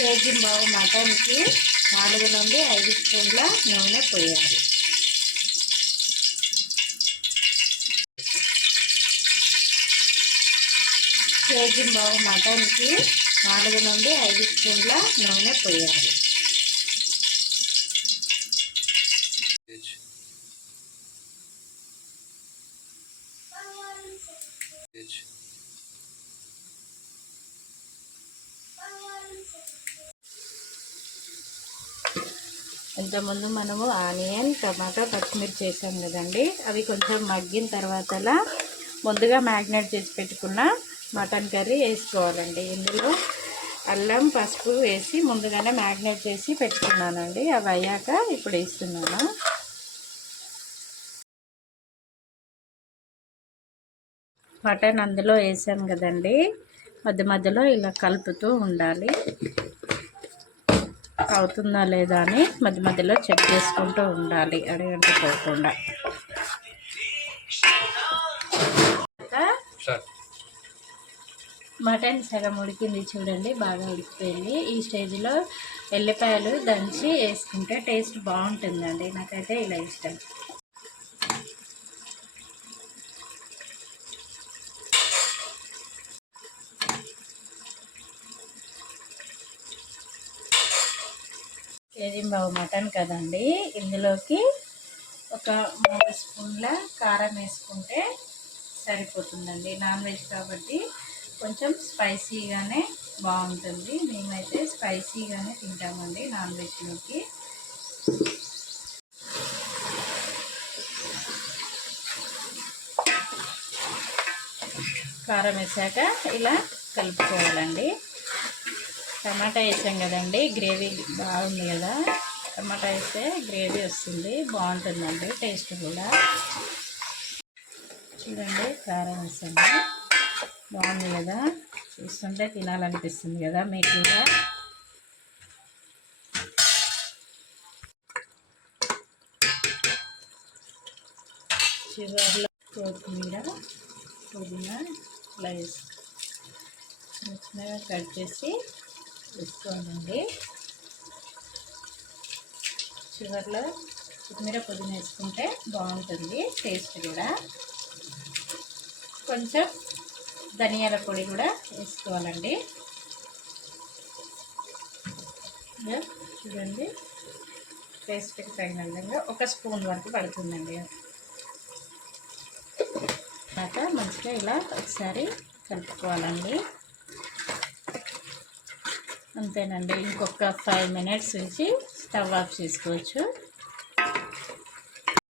KG బావు మటన్కి 4 నుండి 5 స్పూన్ల నూనె పోయాలి. కేజీ బావు మటన్కి 4 నుండి 5 స్పూన్ల నూనె పోయాలి. ఇంతకుముందు మనము ఆనియన్, టమాటో, పచ్చిమిర్చి చేసాం కదండి. అవి కొంచెం మగ్గిన తర్వాతలా ముందుగా మ్యాగ్నేట్ చేసి పెట్టుకున్న మటన్ కర్రీ వేసుకోవాలండి. ఇందులో అల్లం, పసుపు వేసి ముందుగానే మ్యాగ్నేట్ చేసి పెట్టుకున్నానండి. అవి అయ్యాక ఇప్పుడు వేస్తున్నాను. మటన్ అందులో వేసాం కదండి. మధ్య మధ్యలో ఇలా కలుపుతూ ఉండాలి. అవుతుందా లేదా అని మధ్య మధ్యలో చెక్ చేసుకుంటూ ఉండాలి, అడగంటుకోకుండా. మటన్ సగం ఉడికింది చూడండి, బాగా ఉడికిపోయింది. ఈ స్టేజ్లో ఎల్లిపాయలు దంచి వేసుకుంటే టేస్ట్ బాగుంటుందండి. నాకైతే ఇలా ఇష్టం. కేజీ బావు మటన్ కదండి, ఇందులోకి ఒక 3 స్పూన్ల కారం వేసుకుంటే సరిపోతుందండి. నాన్ వెజ్ కాబట్టి కొంచెం స్పైసీగానే బాగుంటుంది. మేమైతే స్పైసీగానే తింటామండి నాన్ వెజ్లోకి. కారం వేసాక ఇలా కలుపుకోవాలండి. టమాటా వేసాం కదండి, గ్రేవీ బాగుంది కదా. టమాటా వేస్తే గ్రేవీ వస్తుంది, బాగుంటుందండి టేస్ట్ కూడా. చూడండి, కారం వేసాము, బాగుంది కదా. చూస్తుంటే తినాలనిపిస్తుంది కదా మీకు కూడా. చివర్లో కొత్తిమీర, పుదీనా ఇలా చిన్నగా కట్ చేసి వేసుకోవాలండి. చివర్లో కొత్తిమీర, పుదీనా వేసుకుంటే బాగుంటుంది టేస్ట్ కూడా. కొంచెం ధనియాల పొడి కూడా వేసుకోవాలండి. చూడండి, టేస్ట్కి తగిన విధంగా 1 స్పూన్ వరకు పడుతుందండి. తర్వాత మంచిగా ఇలా ఒకసారి కలుపుకోవాలండి. అంతేనండి. ఇంకొక 5 మినిట్స్ ఉంచి స్టవ్ ఆఫ్ చేసుకోవచ్చు.